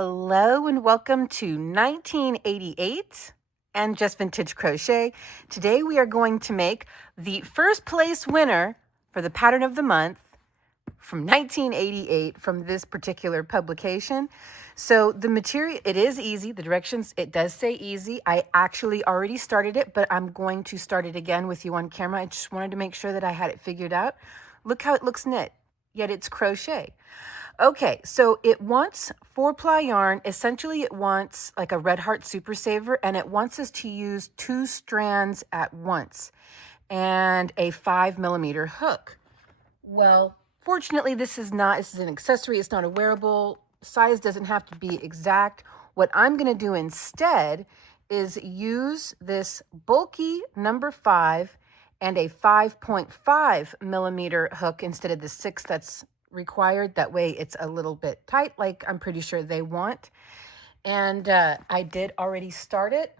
Hello and welcome to 1988 and Just Vintage Crochet. Today we are going to make the first place winner for the pattern of the month from 1988 from this particular publication. So the material, it is easy. The directions, it does say easy. I actually already started it, but I'm going to start it again with you on camera. I just wanted to make sure that I had it figured out. Look how it looks knit, yet it's crochet. Okay, so it wants 4-ply yarn. Essentially, it wants like a Red Heart Super Saver, and it wants us to use 2 strands at once and a 5mm hook. Well, fortunately, this is an accessory. It's not a wearable. Size doesn't have to be exact. What I'm going to do instead is use this bulky number 5 and a 5.5mm hook instead of the 6 that's required. That way it's a little bit tight, like I'm pretty sure they want. And I did already start it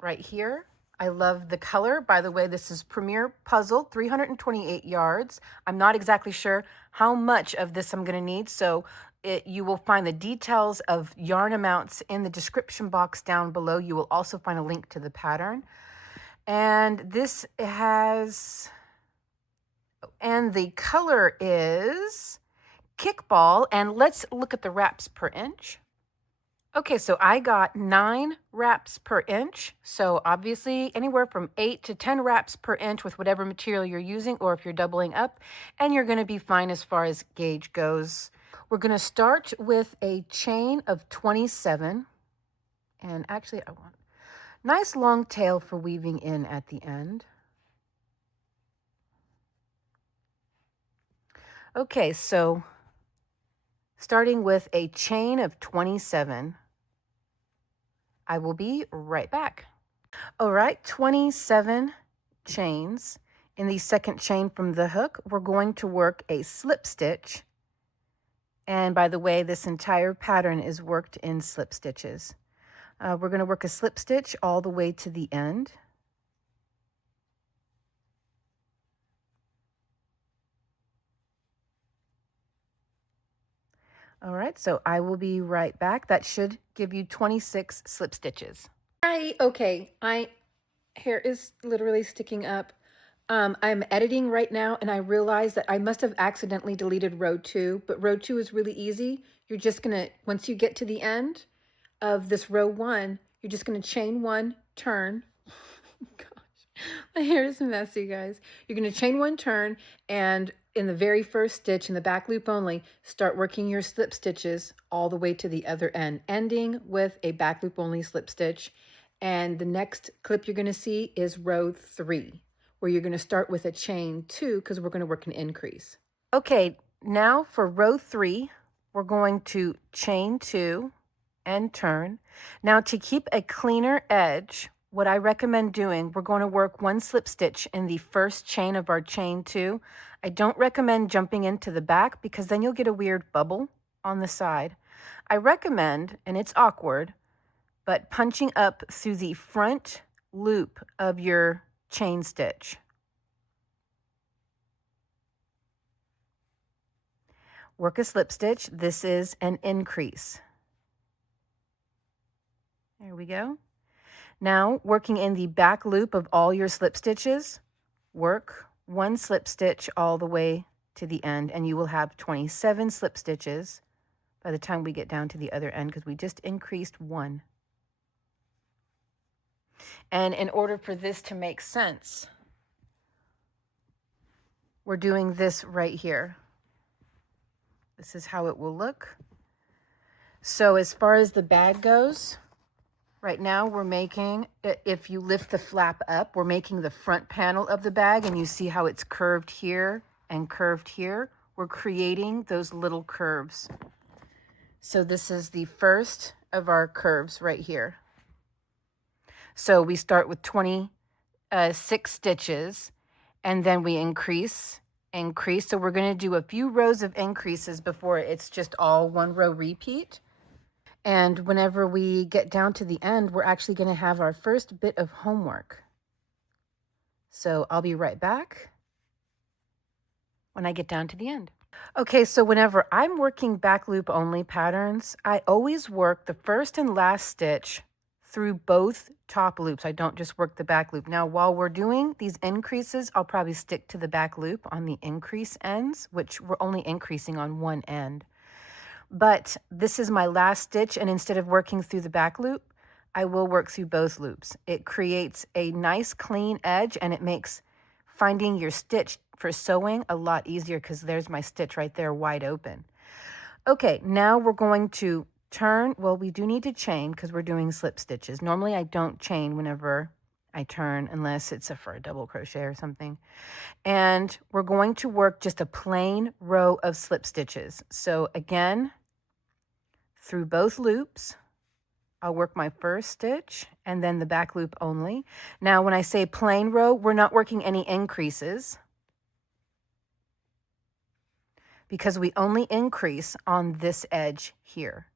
right here. I love the color. By the way, this is Premier Puzzle, 328 yards. I'm not exactly sure how much of this I'm going to need, so you will find the details of yarn amounts in the description box down below. You will also find a link to the pattern. And this has... and the color is Kickball, and let's look at the wraps per inch. Okay, so I got 9 wraps per inch, so obviously anywhere from 8 to 10 wraps per inch with whatever material you're using, or if you're doubling up, and you're going to be fine as far as gauge goes. We're going to start with a chain of 27, and actually I want a nice long tail for weaving in at the end. Okay, so starting with a chain of 27, I will be right back. All right, 27 chains. In the second chain from the hook, we're going to work a slip stitch. And by the way, this entire pattern is worked in slip stitches. We're going to work a slip stitch all the way to the end. All right, so I will be right back. That should give you 26 slip stitches. Okay, hair is literally sticking up. I'm editing right now, and I realized that I must have accidentally deleted row 2, but row 2 is really easy. You're just gonna, once you get to the end of this row 1, you're just gonna chain 1, turn. Gosh, my hair is messy, guys. You're gonna chain 1, turn, and in the very first stitch, in the back loop only, start working your slip stitches all the way to the other end, ending with a back loop only slip stitch. And the next clip you're going to see is row 3, where you're going to start with a chain 2 because we're going to work an increase. Okay, now for row 3, we're going to chain 2 and turn. Now to keep a cleaner edge, what I recommend doing, we're going to work 1 slip stitch in the first chain of our chain 2. I don't recommend jumping into the back because then you'll get a weird bubble on the side. I recommend, and it's awkward, but punching up through the front loop of your chain stitch. Work a slip stitch. This is an increase. There we go. Now, working in the back loop of all your slip stitches, work 1 slip stitch all the way to the end, and you will have 27 slip stitches by the time we get down to the other end because we just increased 1. And in order for this to make sense, we're doing this right here. This is how it will look. So as far as the bag goes, right now we're making, if you lift the flap up, we're making the front panel of the bag, and you see how it's curved here and curved here. We're creating those little curves. So this is the first of our curves right here. So we start with 26 stitches, and then we increase. So we're going to do a few rows of increases before it's just all 1 row repeat. And whenever we get down to the end, we're actually going to have our first bit of homework. So I'll be right back when I get down to the end. Okay, so whenever I'm working back loop only patterns, I always work the first and last stitch through both top loops. I don't just work the back loop. Now, while we're doing these increases, I'll probably stick to the back loop on the increase ends, which we're only increasing on one end. But this is my last stitch, and instead of working through the back loop, I will work through both loops. It creates a nice clean edge, and it makes finding your stitch for sewing a lot easier because there's my stitch right there wide open. Okay, now we're going to turn. Well, we do need to chain because we're doing slip stitches. Normally I don't chain whenever I turn unless it's for a double crochet or something. And we're going to work just a plain row of slip stitches. So again, through both loops, I'll work my first stitch and then the back loop only. Now, when I say plain row, we're not working any increases because we only increase on this edge here.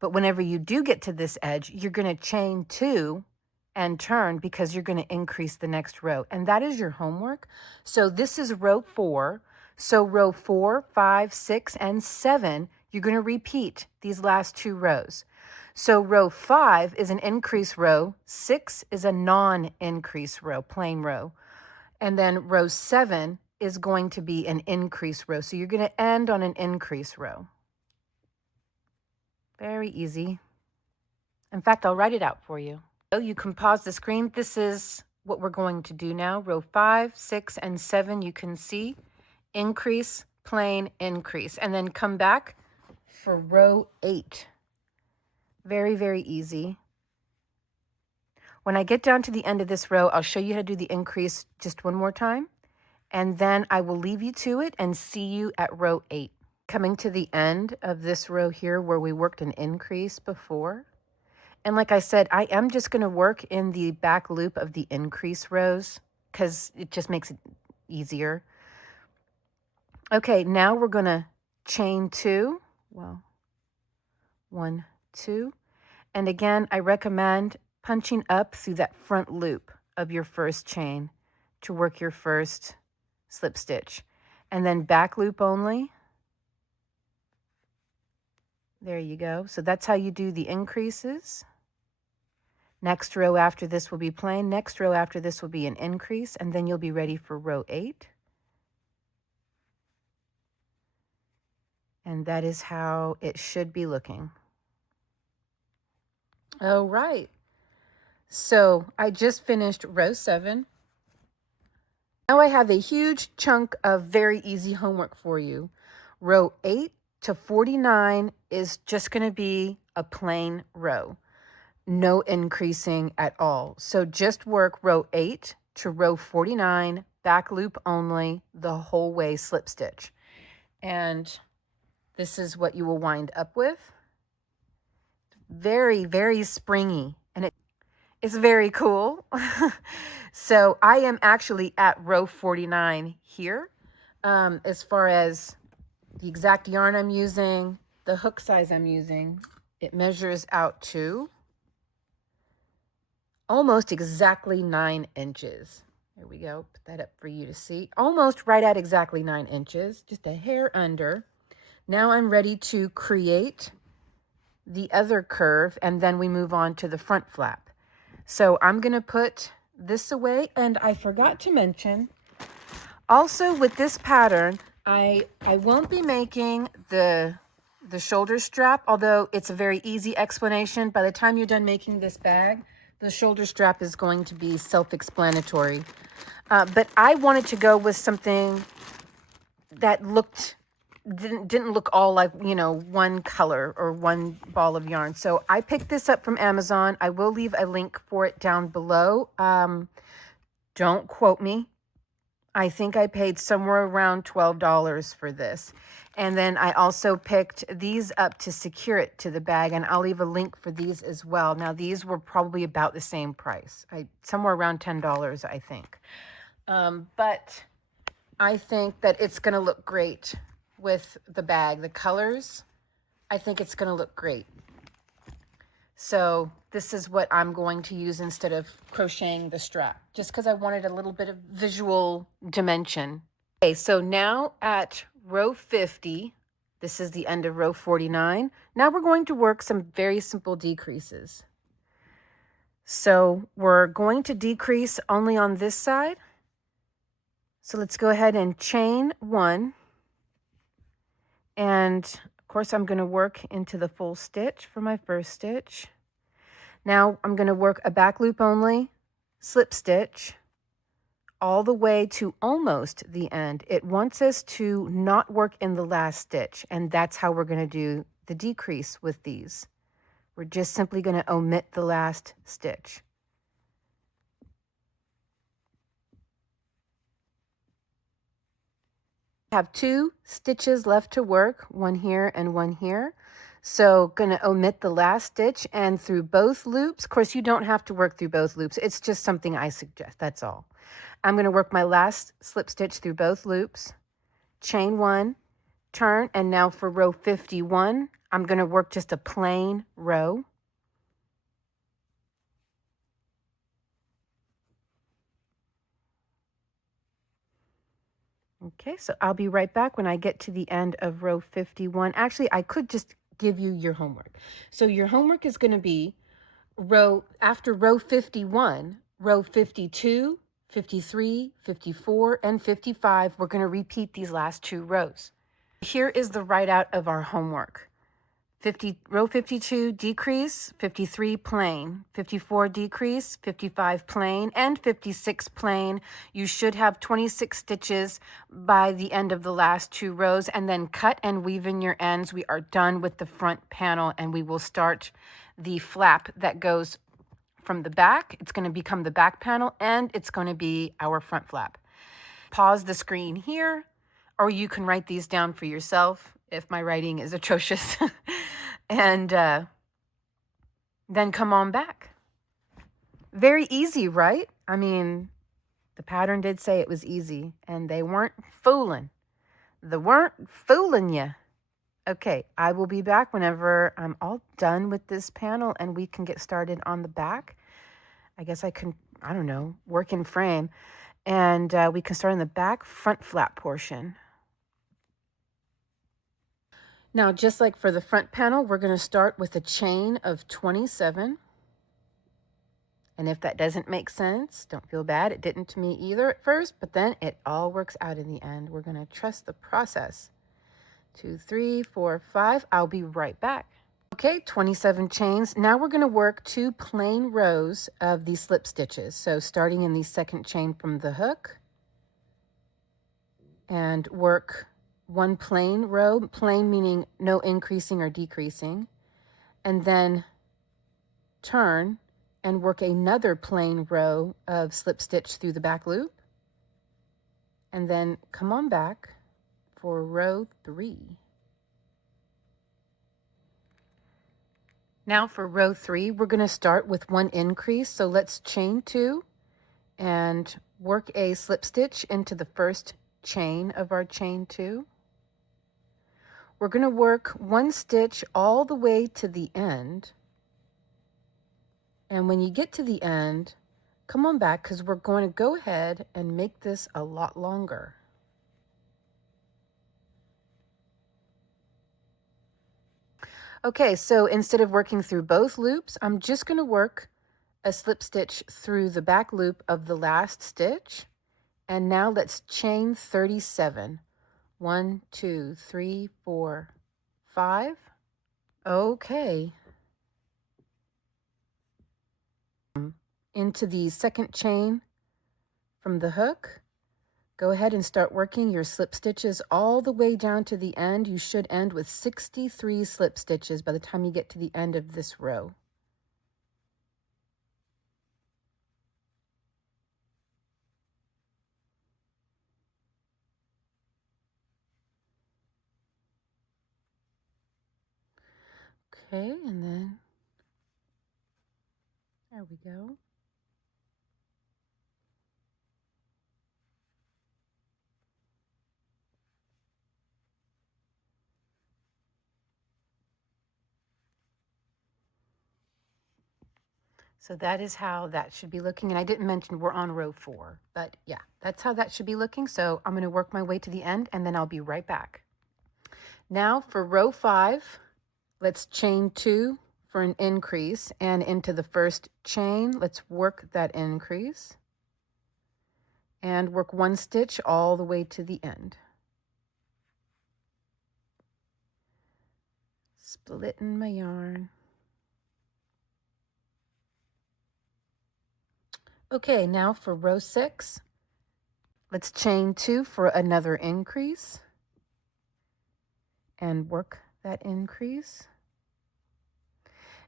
But whenever you do get to this edge, you're going to chain 2 and turn because you're going to increase the next row. And that is your homework. So this is row 4. So row 4, 5, 6, and 7, you're going to repeat these last 2 rows. So row 5 is an increase row, 6 is a non-increase row, plain row. And then row 7 is going to be an increase row. So you're going to end on an increase row. Very easy. In fact, I'll write it out for you. So you can pause the screen. This is what we're going to do now. Row 5, 6, and 7, you can see increase, plain, increase. And then come back for row 8. Very, very easy. When I get down to the end of this row, I'll show you how to do the increase just one more time. And then I will leave you to it and see you at row 8. Coming to the end of this row here where we worked an increase before. And like I said, I am just going to work in the back loop of the increase rows because it just makes it easier. Okay, now we're going to chain 2. Well, 1, 2. And again, I recommend punching up through that front loop of your first chain to work your first slip stitch. And then back loop only. There you go. So that's how you do the increases. Next row after this will be plain. Next row after this will be an increase, and then you'll be ready for row 8. And that is how it should be looking. All right. So I just finished row 7. Now I have a huge chunk of very easy homework for you. Row 8 to 49 is just going to be a plain row. No increasing at all. So just work row 8 to row 49, back loop only, the whole way slip stitch. And this is what you will wind up with. Very, very springy, and it's very cool. So I am actually at row 49 here. As far as the exact yarn I'm using, the hook size I'm using, it measures out to almost exactly 9 inches. There we go. Put that up for you to see. Almost right at exactly 9 inches, just a hair under. Now I'm ready to create the other curve, and then we move on to the front flap. So I'm going to put this away, and I forgot to mention, also with this pattern, I won't be making the shoulder strap, although it's a very easy explanation. By the time you're done making this bag, the shoulder strap is going to be self-explanatory. But I wanted to go with something that didn't look all like, you know, one color or one ball of yarn. So I picked this up from Amazon. I will leave a link for it down below. Don't quote me. I think I paid somewhere around $12 for this. And then I also picked these up to secure it to the bag, and I'll leave a link for these as well. Now, these were probably about the same price, somewhere around $10, I think. But I think that it's going to look great with the bag. The colors, I think it's going to look great. So this is what I'm going to use instead of crocheting the strap, just because I wanted a little bit of visual dimension. Okay, so now at row 50. This is the end of row 49. Now we're going to work some very simple decreases. So we're going to decrease only on this side. So let's go ahead and chain 1. And of course I'm going to work into the full stitch for my first stitch. Now I'm going to work a back loop only, slip stitch, all the way to almost the end. It wants us to not work in the last stitch, and that's how we're going to do the decrease with these. We're just simply going to omit the last stitch. I have 2 stitches left to work, one here and one here. So going to omit the last stitch, and through both loops, of course you don't have to work through both loops, it's just something I suggest, that's all. I'm going to work my last slip stitch through both loops, chain 1, turn, and now for row 51, I'm going to work just a plain row. Okay, so I'll be right back when I get to the end of row 51. Actually, I could just give you your homework. So your homework is going to be after row 51, row 52, 53, 54, and 55. We're going to repeat these last 2 rows. Here is the write out of our homework. Row 52 decrease, 53 plain, 54 decrease, 55 plain, and 56 plain. You should have 26 stitches by the end of the last 2 rows, and then cut and weave in your ends. We are done with the front panel, and we will start the flap that goes from the back. It's going to become the back panel, and it's going to be our front flap. Pause the screen here, or you can write these down for yourself if my writing is atrocious. And then come on back. Very easy, right? I mean, the pattern did say it was easy, and they weren't fooling. They weren't fooling you. Okay, I will be back whenever I'm all done with this panel and we can get started on the back. I guess I can, I don't know, work in frame. And we can start on the back front flap portion. Now, just like for the front panel, we're going to start with a chain of 27. And if that doesn't make sense, don't feel bad. It didn't to me either at first, but then it all works out in the end. We're going to trust the process. 2, 3, 4, 5. I'll be right back. Okay, 27 chains. Now we're going to work 2 plain rows of these slip stitches. So starting in the second chain from the hook, and work 1 plain row, plain meaning no increasing or decreasing, and then turn and work another plain row of slip stitch through the back loop, and then come on back for row 3. Now for row 3, we're going to start with 1 increase. So let's chain 2 and work a slip stitch into the first chain of our chain 2. We're going to work 1 stitch all the way to the end. And when you get to the end, come on back because we're going to go ahead and make this a lot longer. Okay, so instead of working through both loops, I'm just going to work a slip stitch through the back loop of the last stitch. And now let's chain 37. 1, 2, 3, 4, 5. Okay. Into the second chain from the hook. Go ahead and start working your slip stitches all the way down to the end. You should end with 63 slip stitches by the time you get to the end of this row. Okay, and then there we go. So that is how that should be looking. And I didn't mention we're on row 4, but yeah, that's how that should be looking. So I'm going to work my way to the end and then I'll be right back. Now for row 5, let's chain 2 for an increase, and into the first chain, let's work that increase and work 1 stitch all the way to the end. Splitting my yarn. Okay, now for row 6, let's chain 2 for another increase and work that increase,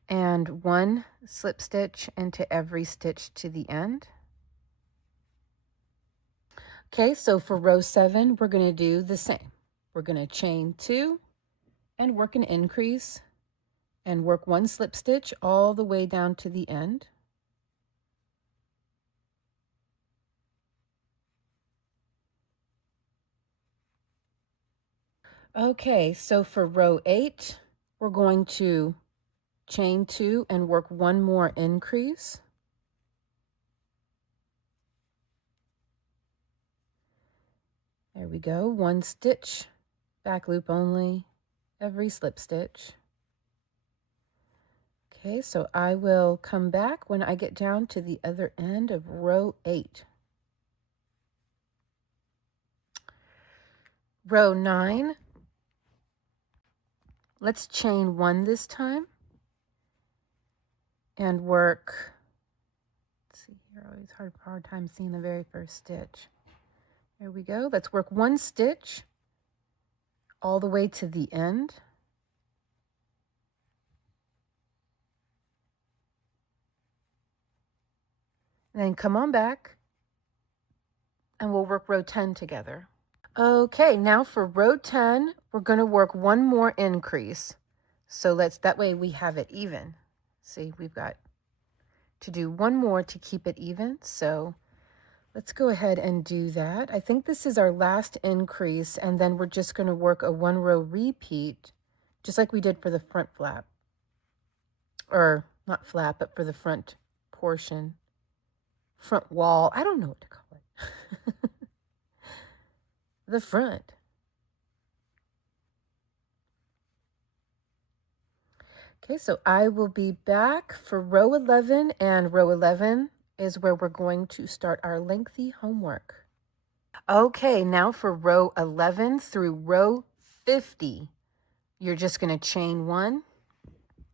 and 1 slip stitch into every stitch to the end. Okay, so for row 7, we're going to do the same. We're going to chain 2 and work an increase and work 1 slip stitch all the way down to the end. Okay, so for row 8, we're going to chain 2 and work 1 more increase. There we go, 1 stitch, back loop only, every slip stitch. Okay, so I will come back when I get down to the other end of row 8. Row 9, let's chain 1 this time and work, let's see here, always hard time seeing the very first stitch. There we go, let's work 1 stitch all the way to the end. Then come on back and we'll work row 10 together. Okay, now for row 10, we're going to work 1 more increase. So that way we have it even. See, we've got to do 1 more to keep it even. So let's go ahead and do that. I think this is our last increase, and then we're just going to work a 1 row repeat, just like we did for the front flap. Or not flap, but for the front portion. Front wall. I don't know what to call it. The front. Okay, so I will be back for row 11, and row 11 is where we're going to start our lengthy homework. Okay, now for row 11 through row 50, you're just going to chain 1,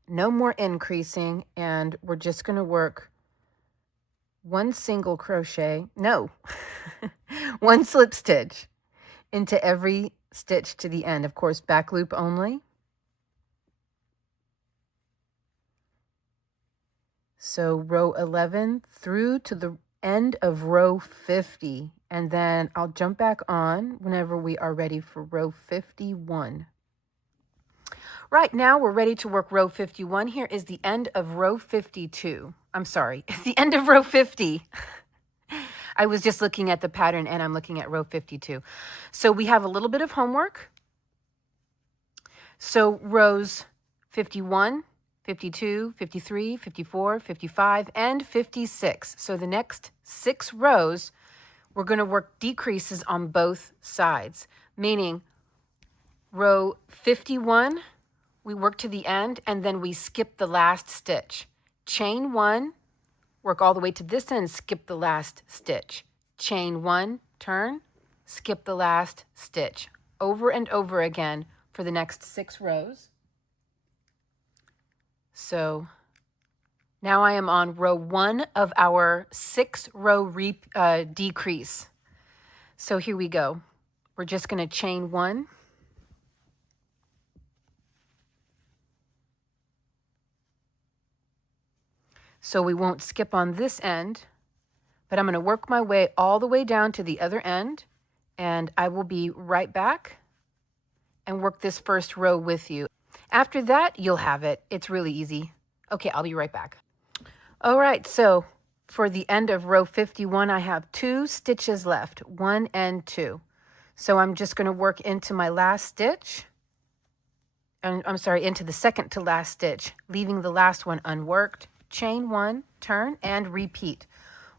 no more increasing, and we're just going to work 1 single crochet, no, 1 slip stitch into every stitch to the end. Of course, back loop only. So row 11 through to the end of row 50, and then I'll jump back on whenever we are ready for row 51. Right now we're ready to work row 51. Here is the end of row 52. I'm sorry, the end of row 50. I was just looking at the pattern and I'm looking at row 52. So we have a little bit of homework. So rows 51, 52, 53, 54, 55, and 56. So the next 6 rows, we're going to work decreases on both sides, meaning row 51, we work to the end, and then we skip the last stitch. Chain 1, work all the way to this end, skip the last stitch. Chain 1, turn, skip the last stitch. Over and over again for the next 6 rows. So now I am on row 1 of our 6 row decrease. So here we go. We're just going to chain 1. So we won't skip on this end, but I'm going to work my way all the way down to the other end, and I will be right back and work this first row with you. After that, you'll have it. It's really easy. Okay, I'll be right back. All right, so for the end of row 51, I have 2 stitches left, 1 and 2. So I'm just going to work into my last stitch, and I'm sorry, into the second to last stitch, leaving the last one unworked. chain 1, turn, and repeat.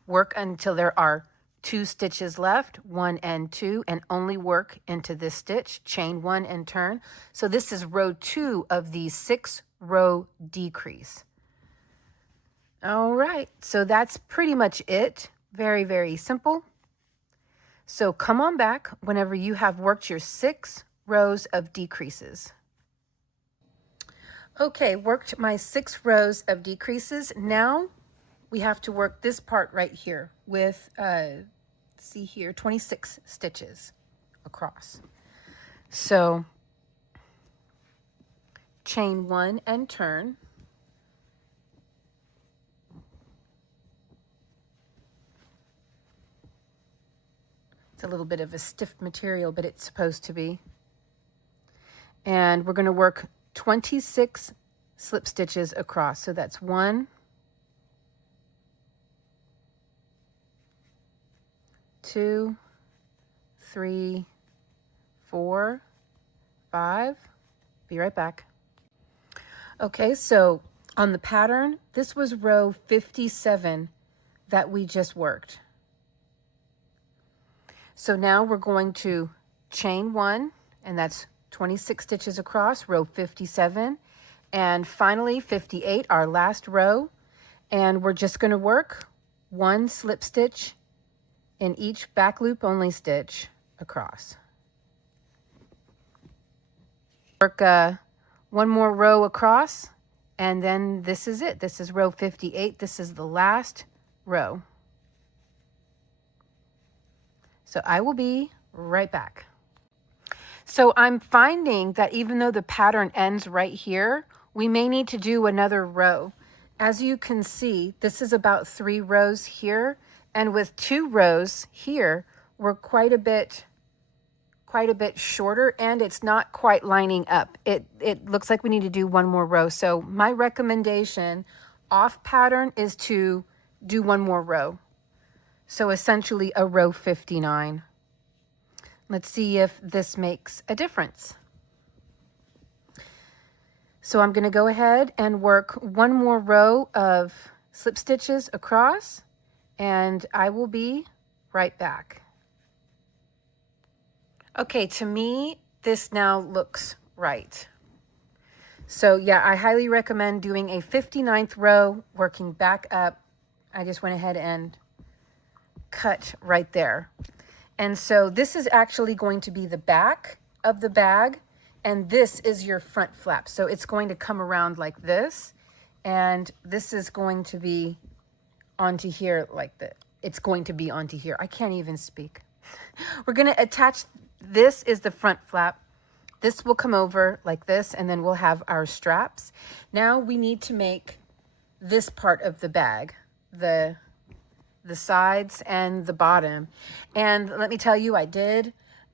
Work until there are 2 stitches left, 1 and 2, and only work into this stitch, chain 1 and turn. So this is row 2 of the 6-row decrease. All right, so that's pretty much it. Very, very simple. So come on back whenever you have worked your 6 rows of decreases. Okay, worked my 6 rows of decreases. Now we have to work this part right here with, see here, 26 stitches across. So chain 1 and turn. It's a little bit of a stiff material, but it's supposed to be. And we're going to work 26 slip stitches across. So that's 1, 2, 3, 4, 5. Be right back. Okay, so on the pattern, this was row 57 that we just worked. So now we're going to chain 1, and that's 26 stitches across, row 57, and finally 58, our last row, and we're just going to work 1 slip stitch in each back loop only stitch across. Work 1 more row across, and then this is it. This is row 58. This is the last row. So I will be right back. So I'm finding that even though the pattern ends right here, we may need to do another row. As you can see, this is about 3 rows here, and with 2 rows here, we're quite a bit shorter, and it's not quite lining up. It looks like we need to do 1 more row. So my recommendation off pattern is to do 1 more row. So essentially a row 59. Let's see if this makes a difference. So I'm going to go ahead and work 1 more row of slip stitches across, and I will be right back. Okay, to me, this now looks right. So yeah, I highly recommend doing a 59th row, working back up. I just went ahead and cut right there. And so this is actually going to be the back of the bag, and this is your front flap. So it's going to come around like this, and this is going to be onto here like that. It's going to be onto here. I can't even speak. We're going to attach, this is the front flap. This will come over like this, and then we'll have our straps. Now we need to make this part of the bag, the sides and the bottom. And let me tell you, I did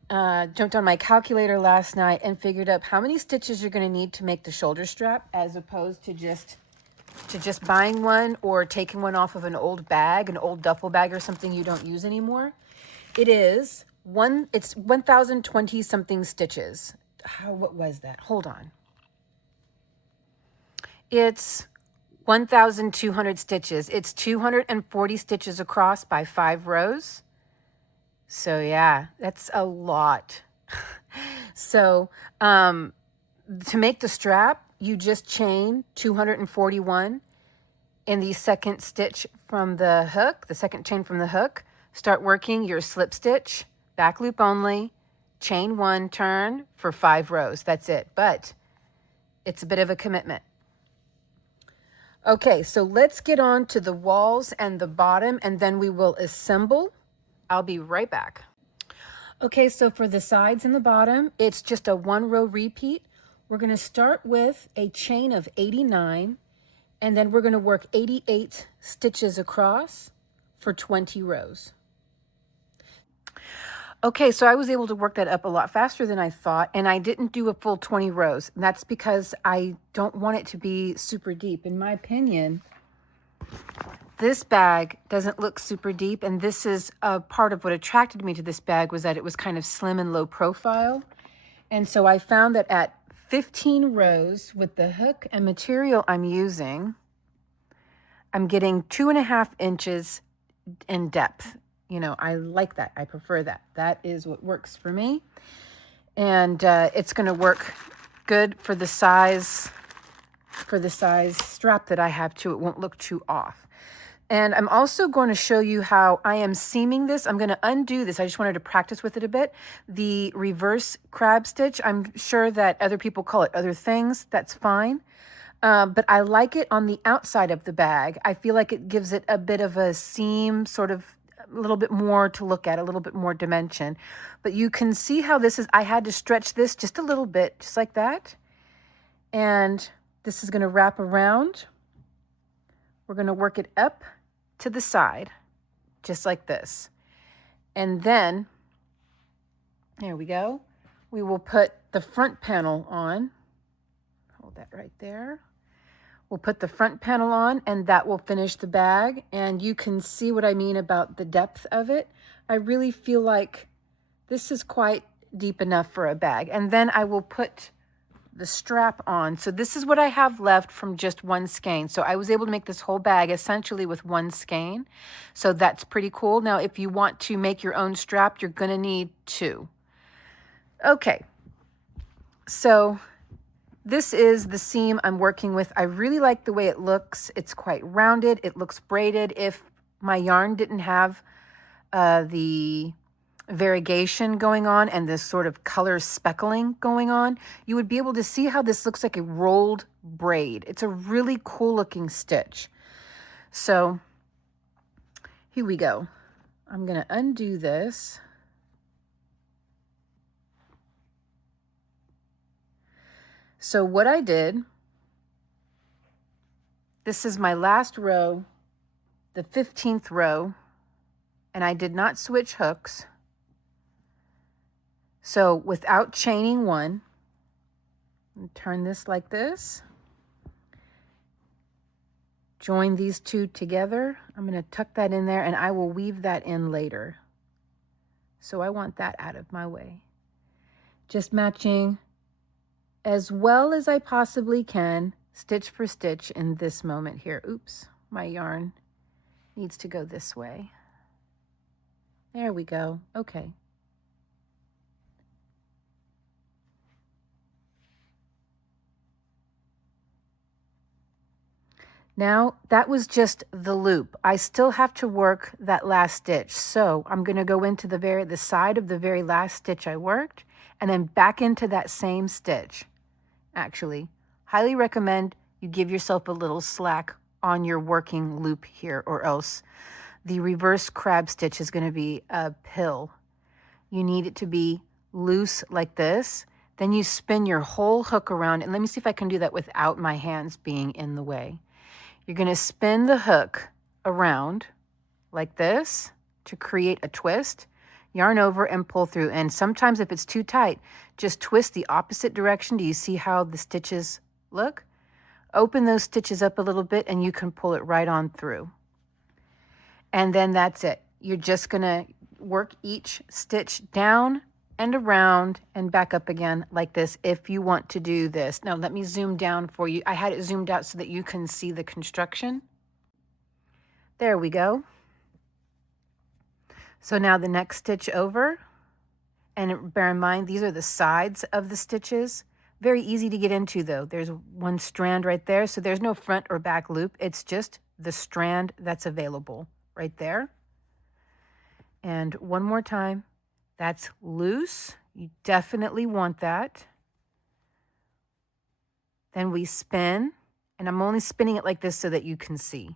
jumped on my calculator last night and figured up how many stitches you're going to need to make the shoulder strap, as opposed to just buying one or taking one off of an old bag, an old duffel bag or something you don't use anymore. It's 1,020 something stitches. What was that? Hold on. It's 1,200 stitches. It's 240 stitches across by 5 rows. So yeah, that's a lot. So to make the strap, you just chain 241 in the second stitch from the hook, the second chain from the hook. Start working your slip stitch, back loop only, chain 1, turn for 5 rows. That's it, but it's a bit of a commitment. Okay, so let's get on to the walls and the bottom, and then we will assemble. I'll be right back. Okay, so for the sides and the bottom, it's just a 1 row repeat. We're going to start with a chain of 89, and then we're going to work 88 stitches across for 20 rows. Okay, so I was able to work that up a lot faster than I thought, and I didn't do a full 20 rows. And that's because I don't want it to be super deep. In my opinion, this bag doesn't look super deep, and this is a part of what attracted me to this bag, was that it was kind of slim and low profile. And so I found that at 15 rows with the hook and material I'm using, I'm getting 2.5 inches in depth. You know, I like that. I prefer that. That is what works for me. And it's going to work good for the size strap that I have too. It won't look too off. And I'm also going to show you how I am seaming this. I'm going to undo this. I just wanted to practice with it a bit. The reverse crab stitch, I'm sure that other people call it other things. That's fine. But I like it on the outside of the bag. I feel like it gives it a bit of a seam, sort of a little bit more to look at, a little bit more dimension. But you can see how this is, I had to stretch this just a little bit, just like that. And this is going to wrap around. We're going to work it up to the side, just like this. And then, there we go. We will put the front panel on. Hold that right there. We'll put the front panel on, and that will finish the bag. And you can see what I mean about the depth of it. I really feel like this is quite deep enough for a bag. And then I will put the strap on. So this is what I have left from just one skein. So I was able to make this whole bag essentially with one skein. So that's pretty cool. Now, if you want to make your own strap, you're going to need 2. Okay. So this is the seam I'm working with. I really like the way it looks. It's quite rounded. It looks braided. If my yarn didn't have the variegation going on and this sort of color speckling going on, you would be able to see how this looks like a rolled braid. It's a really cool looking stitch. So here we go. I'm going to undo this. So what I did, this is my last row, the 15th row, and I did not switch hooks. So without chaining one, turn this like this, join these two together. I'm going to tuck that in there, and I will weave that in later. So I want that out of my way. Just matching as well as I possibly can, stitch for stitch in this moment here. Oops, my yarn needs to go this way. There we go. Okay. Now that was just the loop. I still have to work that last stitch. So I'm going to go into the side of the very last stitch I worked, and then back into that same stitch. Actually, highly recommend you give yourself a little slack on your working loop here, or else the reverse crab stitch is going to be a pill. You need it to be loose like this. Then you spin your whole hook around, and let me see if I can do that without my hands being in the way. You're going to spin the hook around like this to create a twist, yarn over and pull through. And sometimes if it's too tight, just twist the opposite direction. Do you see how the stitches look? Open those stitches up a little bit and you can pull it right on through. And then that's it. You're just going to work each stitch down and around and back up again like this if you want to do this. Now let me zoom down for you. I had it zoomed out so that you can see the construction. There we go. So now the next stitch over, and bear in mind these are the sides of the stitches. Very easy to get into though. There's one strand right there, so there's no front or back loop. It's just the strand that's available right there. And one more time. That's loose. You definitely want that. Then we spin, and I'm only spinning it like this so that you can see.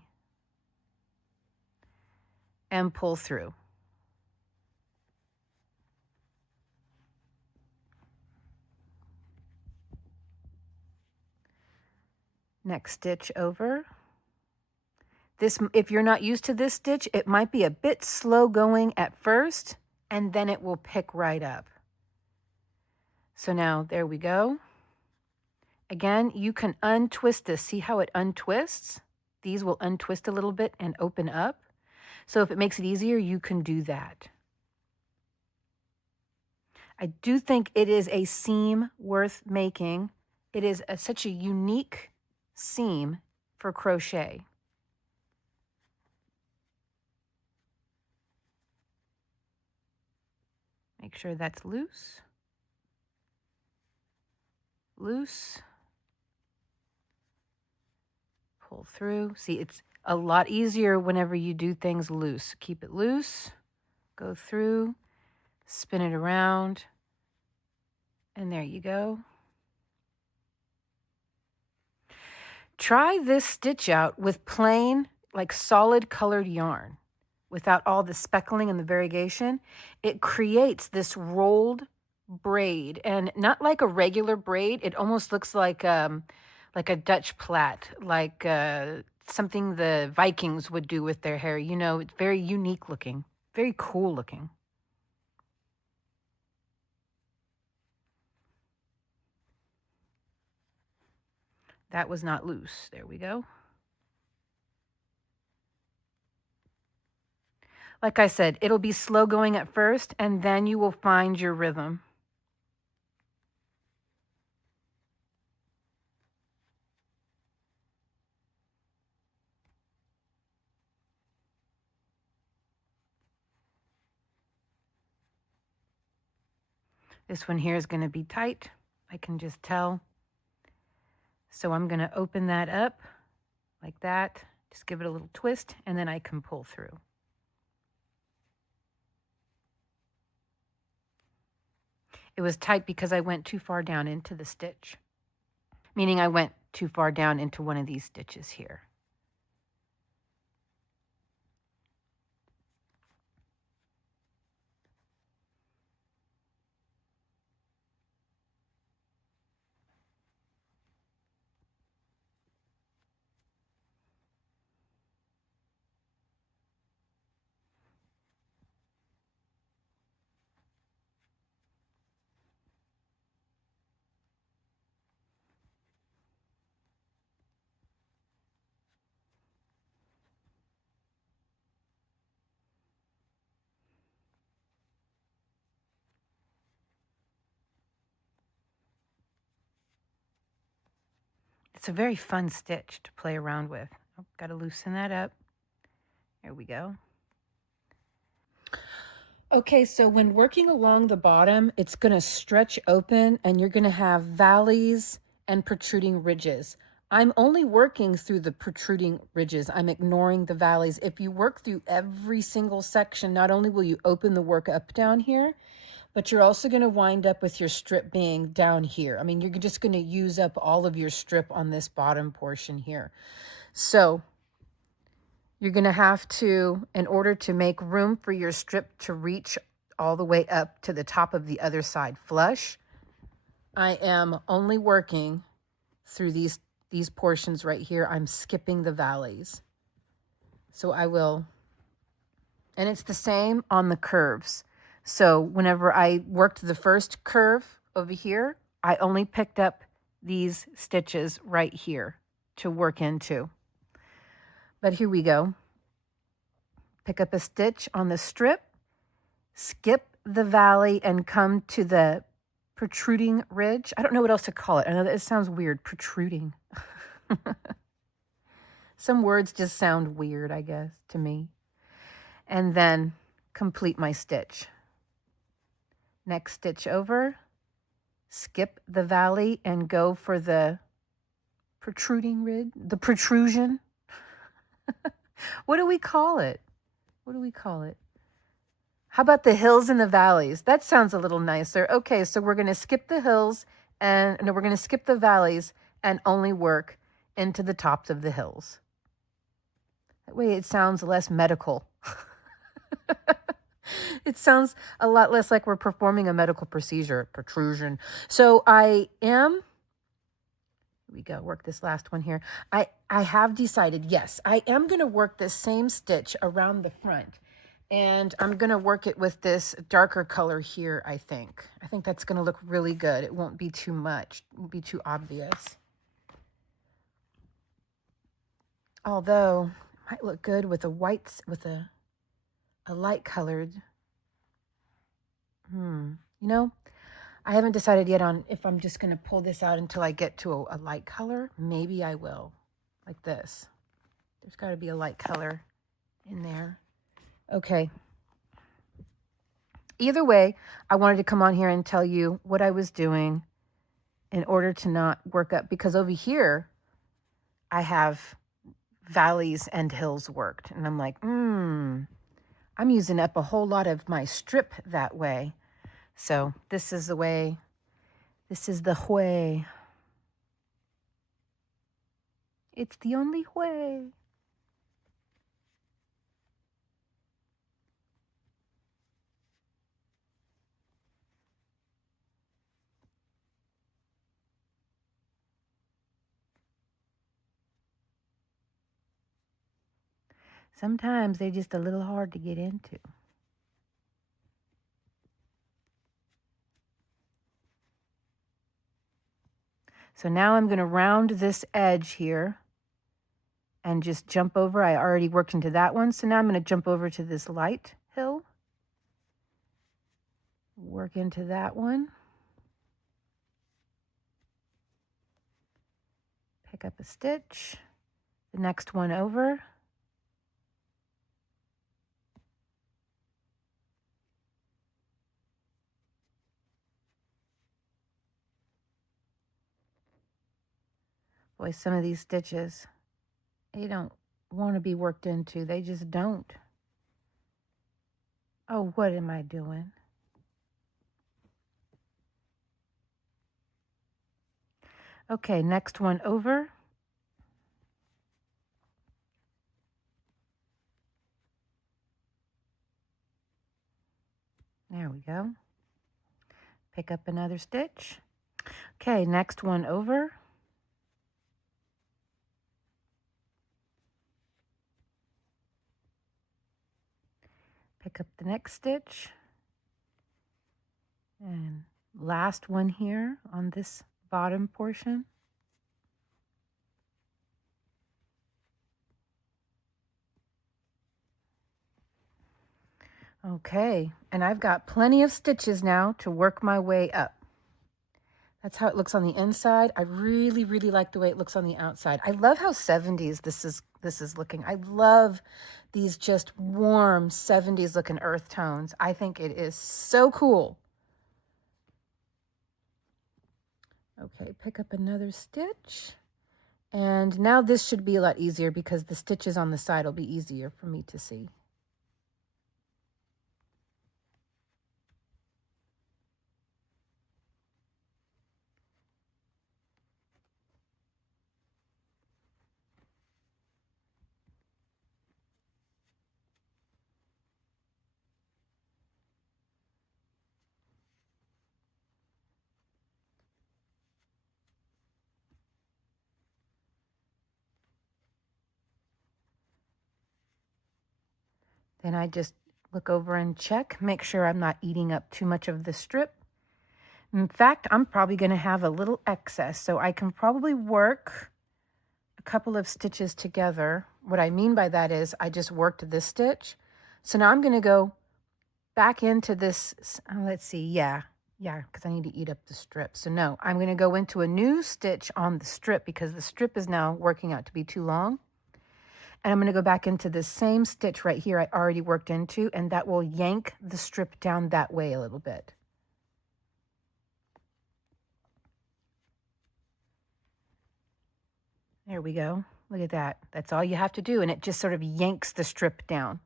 And pull through. Next stitch over. This, if you're not used to this stitch, it might be a bit slow going at first, and then it will pick right up. So now there we go. Again, you can untwist this. See how it untwists? These will untwist a little bit and open up. So if it makes it easier, you can do that. I do think it is a seam worth making. It is such a unique seam for crochet. Make sure that's loose. Loose. Pull through. See, it's a lot easier whenever you do things loose. Keep it loose. Go through. Spin it around. And there you go. Try this stitch out with plain, like solid colored yarn without all the speckling and the variegation. It creates this rolled braid, and not like a regular braid. It almost looks like a Dutch plait, like something the Vikings would do with their hair. You know, it's very unique looking, very cool looking. That was not loose. There we go. Like I said, it'll be slow going at first, and then you will find your rhythm. This one here is going to be tight. I can just tell. So I'm going to open that up like that. Just give it a little twist, and then I can pull through. It was tight because I went too far down into the stitch, meaning I went too far down into one of these stitches here. It's a very fun stitch to play around with. Oh, got to loosen that up. There we go. Okay, so when working along the bottom, it's going to stretch open and you're going to have valleys and protruding ridges. I'm only working through the protruding ridges. I'm ignoring the valleys. If you work through every single section, not only will you open the work up down here, but you're also going to wind up with your strip being down here. I mean, you're just going to use up all of your strip on this bottom portion here. So you're going to have to, in order to make room for your strip to reach all the way up to the top of the other side flush, I am only working through these portions right here. I'm skipping the valleys. So I will, and it's the same on the curves. So whenever I worked the first curve over here, I only picked up these stitches right here to work into. But here we go. Pick up a stitch on the strip, skip the valley, and come to the protruding ridge. I don't know what else to call it. I know that it sounds weird, protruding. Some words just sound weird, I guess, to me. And then complete my stitch. Next stitch over, skip the valley and go for the protruding ridge, the protrusion. What do we call it? What do we call it? How about the hills and the valleys? That sounds a little nicer. Okay, so we're going to skip the hills and no, we're going to skip the valleys and only work into the tops of the hills. That way it sounds less medical. It sounds a lot less like we're performing a medical procedure, protrusion. So here we go, work this last one here. I have decided, yes, I am going to work this same stitch around the front. And I'm going to work it with this darker color here, I think. I think that's going to look really good. It won't be too much. It won't be too obvious. Although, it might look good with a white, with a light colored. You know, I haven't decided yet on if I'm just going to pull this out until I get to a light color. Maybe I will, like this. There's got to be a light color in there. Okay. Either way, I wanted to come on here and tell you what I was doing in order to not work up, because over here I have valleys and hills worked. And I'm like, I'm using up a whole lot of my strip that way. So this is the way, this is the way. It's the only way. Sometimes they're just a little hard to get into. So now I'm going to round this edge here and just jump over. I already worked into that one. So now I'm going to jump over to this light hill. Work into that one. Pick up a stitch. The next one over. Boy, some of these stitches, they don't want to be worked into. They just don't. Oh, what am I doing? Okay, next one over. There we go. Pick up another stitch. Okay, next one over. Pick up the next stitch. And last one here on this bottom portion. Okay, and I've got plenty of stitches now to work my way up. That's how it looks on the inside. I really, really like the way it looks on the outside. I love how 70s this is looking. I love these just warm 70s looking earth tones. I think it is so cool. Okay, pick up another stitch. And now this should be a lot easier because the stitches on the side will be easier for me to see. Then I just look over and check, make sure I'm not eating up too much of the strip. In fact, I'm probably going to have a little excess, so I can probably work a couple of stitches together. What I mean by that is I just worked this stitch. So now I'm going to go back into this. Let's see. Yeah, because I need to eat up the strip. So no, I'm going to go into a new stitch on the strip because the strip is now working out to be too long. And I'm going to go back into the same stitch right here I already worked into, and that will yank the strip down that way a little bit. There we go. Look at that. That's all you have to do, and it just sort of yanks the strip down.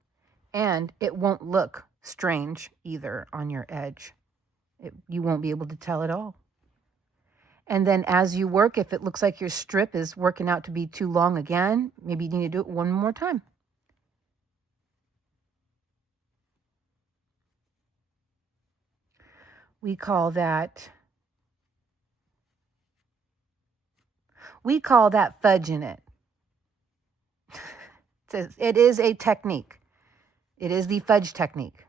And it won't look strange either on your edge. You won't be able to tell at all. And then as you work, if it looks like your strip is working out to be too long again, maybe you need to do it one more time. We call that fudging it. It is a technique. It is the fudge technique.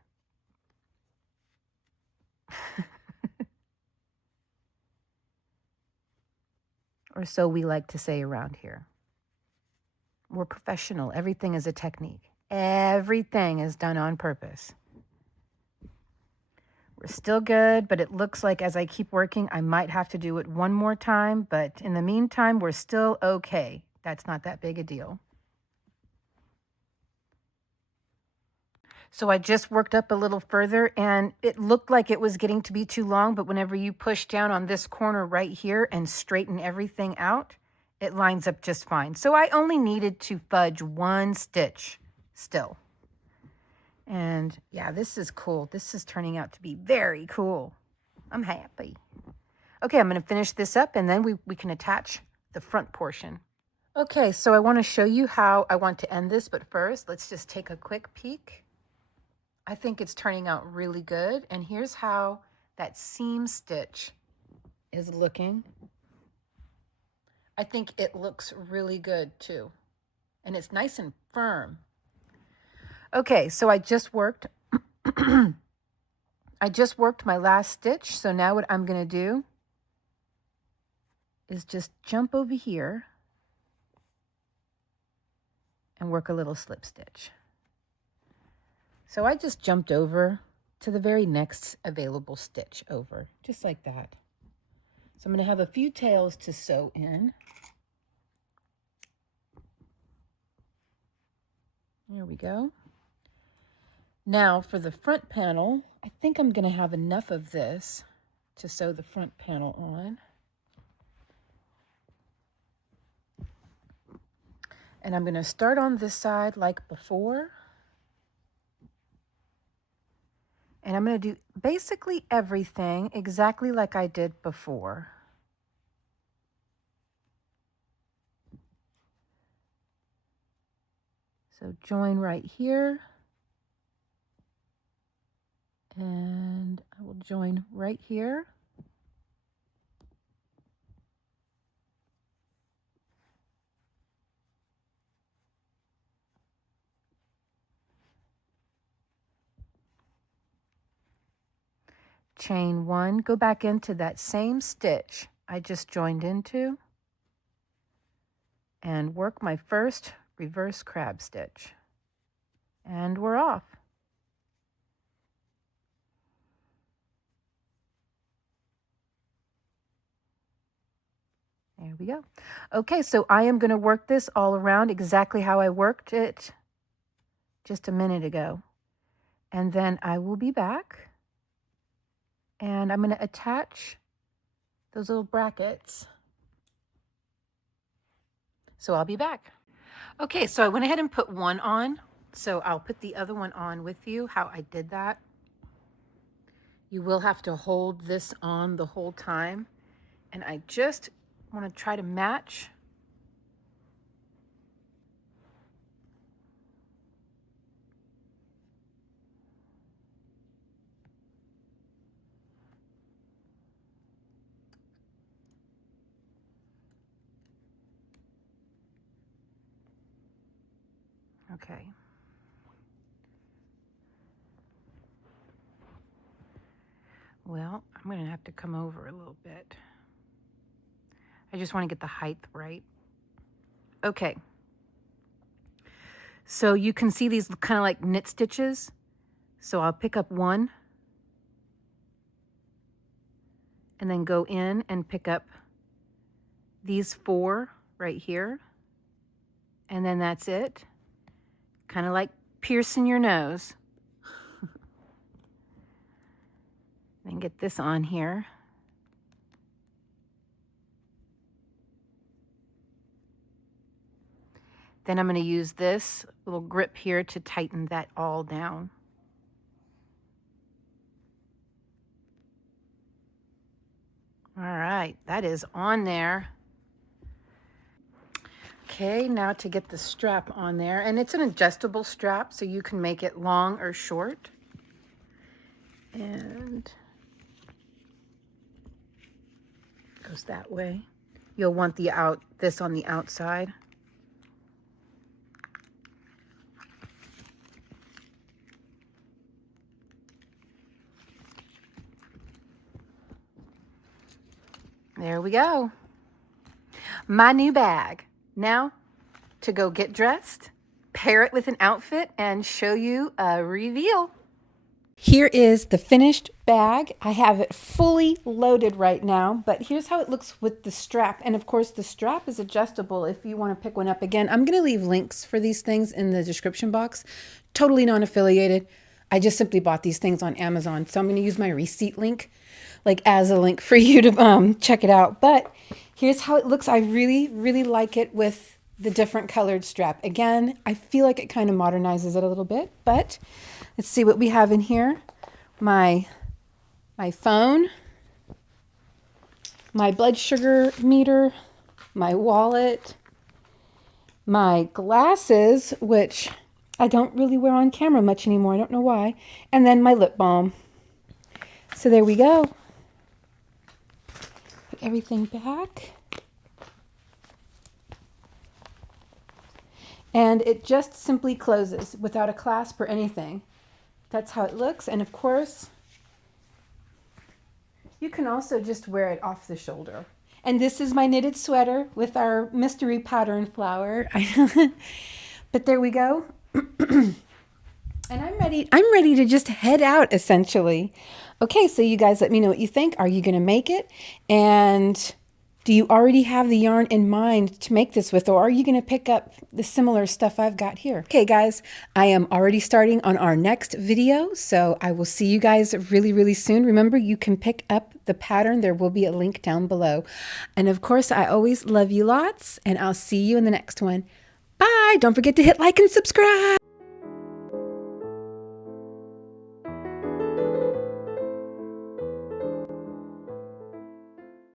Or so we like to say around here. We're professional. Everything is a technique. Everything is done on purpose. We're still good, but it looks like as I keep working, I might have to do it one more time. But in the meantime, we're still okay. That's not that big a deal. So I just worked up a little further and it looked like it was getting to be too long, but whenever you push down on this corner right here and straighten everything out, it lines up just fine. So I only needed to fudge 1 stitch still. And yeah, this is cool. This is turning out to be very cool. I'm happy. Okay, I'm going to finish this up and then we can attach the front portion. Okay, so I want to show you how I want to end this, but first let's just take a quick peek. I think it's turning out really good. And here's how that seam stitch is looking. I think it looks really good too. And it's nice and firm. Okay, so I just worked my last stitch. So now what I'm going to do is just jump over here and work a little slip stitch. So I just jumped over to the very next available stitch over, just like that. So I'm going to have a few tails to sew in. There we go. Now for the front panel, I think I'm going to have enough of this to sew the front panel on. And I'm going to start on this side like before. And I'm going to do basically everything exactly like I did before. So join right here. And I will join right here. Chain 1, go back into that same stitch I just joined into and work my first reverse crab stitch. And we're off. There we go. Okay, so I am going to work this all around exactly how I worked it just a minute ago. And then I will be back. And I'm going to attach those little brackets. So I'll be back. Okay, so I went ahead and put one on. So I'll put the other one on with you, how I did that. You will have to hold this on the whole time. And I just want to try to match. Okay. Well, I'm going to have to come over a little bit. I just want to get the height right. Okay. So you can see these kind of like knit stitches. So I'll pick up one and then go in and pick up these 4 right here. And then that's it. Kind of like piercing your nose. Then get this on here. Then I'm going to use this little grip here to tighten that all down. All right, that is on there. Okay, now to get the strap on there. And it's an adjustable strap, so you can make it long or short. And it goes that way. You'll want this on the outside. There we go. My new bag. Now to go get dressed, pair it with an outfit, and show you a reveal. Here is the finished bag. I have it fully loaded right now, but here's how it looks with the strap. And of course, the strap is adjustable if you want to pick one up. Again, I'm going to leave links for these things in the description box. Totally non-affiliated. I just simply bought these things on Amazon. So I'm going to use my receipt link like as a link for you to check it out. But here's how it looks. I really, really like it with the different colored strap. Again, I feel like it kind of modernizes it a little bit, but let's see what we have in here. My phone, my blood sugar meter, my wallet, my glasses, which I don't really wear on camera much anymore. I don't know why. And then my lip balm. So there we go. Put everything back. And it just simply closes without a clasp or anything. That's how it looks. And of course, you can also just wear it off the shoulder. And this is my knitted sweater with our mystery pattern flower. But there we go. And I'm ready to just head out essentially. Okay, so you guys let me know what you think. Are you going to make it? And do you already have the yarn in mind to make this with, or are you going to pick up the similar stuff I've got here? Okay, guys, I am already starting on our next video, so I will see you guys really, really soon. Remember, you can pick up the pattern. There will be a link down below. And of course, I always love you lots, and I'll see you in the next one. Bye! Don't forget to hit like and subscribe!